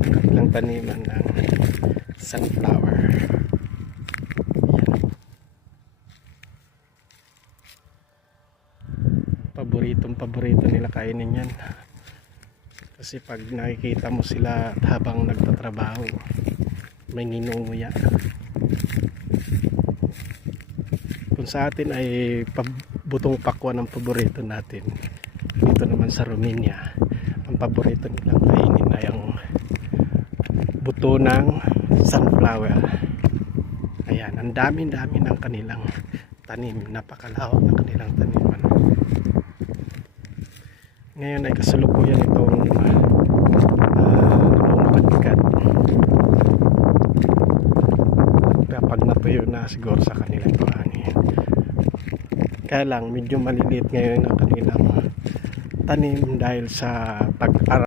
Kanilang taniman ng sunflower. Paborito nila kainin yan, kasi pag nakikita mo sila habang nagtatrabaho may nginunguya. Kung sa atin ay butong pakwan ang paborito natin, dito naman sa Romania ang paborito nilang kainin ay ang buto ng sunflower. Ayan, ang dami ng kanilang tanim, napakalawak ng kanilang taniman. Ngayon ay kasalukuyan itong namumukadkad. Kapag natuyo na siguro sa kanilang paani. Kaya lang medyo maliliit ngayon ang kanilang tanim dahil sa tag-araw.